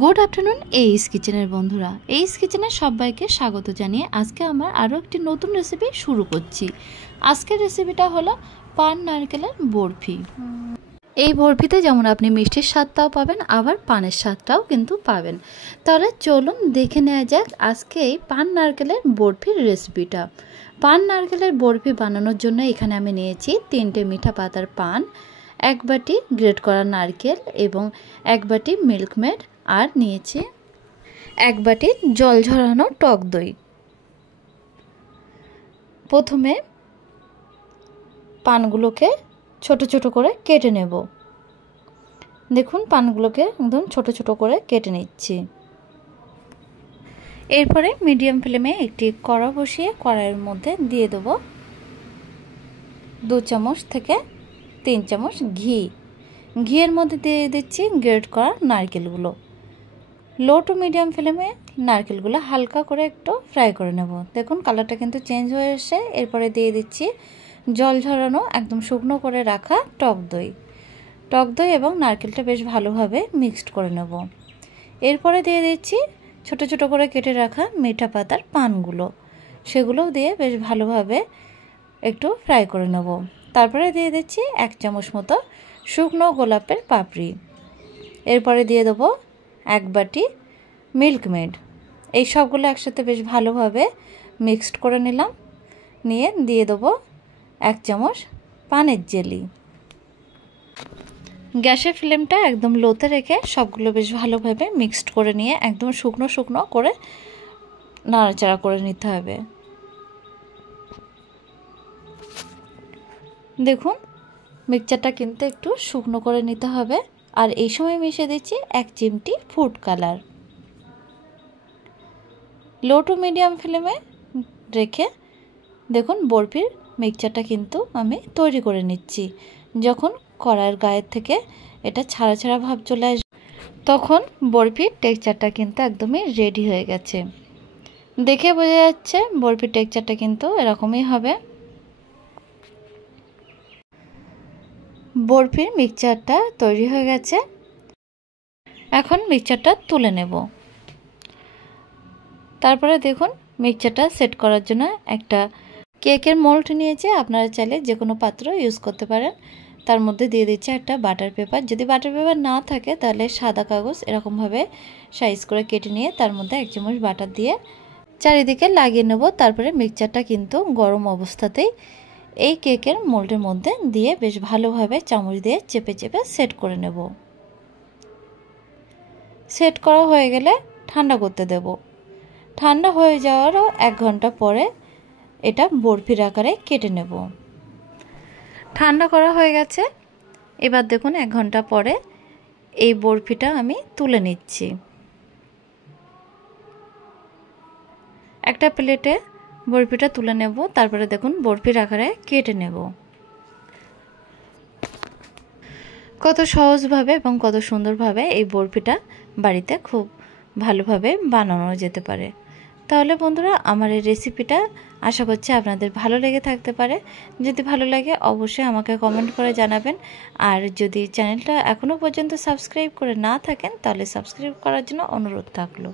Good afternoon এইস কিচেনের বন্ধুরা, এইস কিচেনের সবাইকে স্বাগত জানিয়ে আজকে আমার আরও একটি নতুন রেসিপি শুরু করছি। আজকের রেসিপিটা হলো পান নারকেলের বরফি। এই বরফিতে যেমন আপনি মিষ্টির স্বাদটাও পাবেন, আবার পানের স্বাদটাও কিন্তু পাবেন। তাহলে চলুন দেখে নেওয়া যাক আজকে এই পান নারকেলের বরফির রেসিপিটা। পান নারকেলের বরফি বানানোর জন্য এখানে আমি নিয়েছি 3টে মিঠা পাতার পান, 1 বাটি গ্রেট করা নারকেল এবং 1 বাটি মিল্কমেড, আর নিয়েছি 1 বাটি জল ঝরানো টক দই। প্রথমে পানগুলোকে ছোট ছোট করে কেটে নেব। দেখুন পানগুলোকে একদম ছোট ছোট করে কেটে নিচ্ছি। এরপরে মিডিয়াম ফ্লেমে একটি কড়া বসিয়ে কড়াইয়ের মধ্যে দিয়ে দেব 2 চামচ থেকে 3 চামচ ঘি। ঘিয়ের মধ্যে দিয়ে দিচ্ছি গ্রেট করা নারকেলগুলো। লো টু মিডিয়াম ফ্লেমে নারকেলগুলো হালকা করে একটু ফ্রাই করে নেব। দেখুন কালারটা কিন্তু চেঞ্জ হয়ে এসে। এরপরে দিয়ে দিচ্ছি জল ঝরানো একদম শুকনো করে রাখা টক দই। টক দই এবং নারকেলটা বেশ ভালোভাবে মিক্সড করে নেব। এরপরে দিয়ে দিচ্ছি ছোট ছোট করে কেটে রাখা মিঠা পাতার পানগুলো, সেগুলোও দিয়ে বেশ ভালোভাবে একটু ফ্রাই করে নেব। তারপরে দিয়ে দিচ্ছি 1 চামচ মতো শুকনো গোলাপের পাপড়ি। এরপরে দিয়ে দেবো 1 বাটি মিল্কমেড। এই সবগুলো একসাথে বেশ ভালোভাবে মিক্সড করে নিলাম। নিয়ে দিয়ে দেবো 1 চামচ পানের জেলি। গ্যাসের ফ্লেমটা একদম লোতে রেখে সবগুলো বেশ ভালোভাবে মিক্সড করে নিয়ে একদম শুকনো শুকনো করে নাড়াচাড়া করে নিতে হবে। দেখুন মিক্সচারটা কিন্তু একটু শুকনো করে নিতে হবে। আর এই সময় মিশিয়ে দিচ্ছি 1 চিমটি food colour. Low to medium ফ্লেমে রেখে দেখুন বরফির মিক্সচারটা কিন্তু আমি তৈরি করে নিচ্ছি। যখন কড়াইয়ের গায়ের থেকে এটা ছাড়া ছাড়া ভাব চলে আসবে, তখন বরফির টেক্সচারটা কিন্তু একদমই রেডি হয়ে গেছে। দেখে বোঝা যাচ্ছে বরফির টেক্সচারটা কিন্তু এরকমই হবে। বরফির মিক্সচারটা তৈরি হয়ে গেছে। এখন মিক্সচারটা তুলে নেব। তারপরে দেখুন মিক্সচারটা সেট করার জন্য একটা কেকের মোল্ড নিয়েছে। আপনারা চাইলে যে কোনো পাত্র ইউজ করতে পারেন। তার মধ্যে দিয়ে দিচ্ছে একটা বাটার পেপার। যদি বাটার পেপার না থাকে তাহলে সাদা কাগজ এরকমভাবে সাইজ করে কেটে নিয়ে তার মধ্যে 1 চামচ বাটার দিয়ে চারিদিকে লাগিয়ে নেব। তারপরে মিক্সচারটা কিন্তু গরম অবস্থাতেই এই কেকের মোল্ডের মধ্যে দিয়ে বেশ ভালোভাবে চামচ দিয়ে চেপে চেপে সেট করে নেব। সেট করা হয়ে গেলে ঠান্ডা করতে দেব। ঠান্ডা হয়ে যাওয়ারও 1 ঘন্টা পরে এটা বরফির আকারে কেটে নেব। ঠান্ডা করা হয়ে গেছে। এবার দেখুন 1 ঘন্টা পরে এই বরফিটা আমি তুলে নিচ্ছি। একটা প্লেটে বরফিটা তুলে নেব। তারপরে দেখুন বরফির আকারে কেটে নেব। কত সহজভাবে এবং কত সুন্দরভাবে এই বরফিটা বাড়িতে খুব ভালোভাবে বানানো যেতে পারে। তাহলে বন্ধুরা আমার এই রেসিপিটা আশা করছি আপনাদের ভালো লেগে থাকতে পারে। যদি ভালো লাগে অবশ্যই আমাকে কমেন্ট করে জানাবেন। আর যদি চ্যানেলটা এখনও পর্যন্ত সাবস্ক্রাইব করে না থাকেন তাহলে সাবস্ক্রাইব করার জন্য অনুরোধ থাকলো।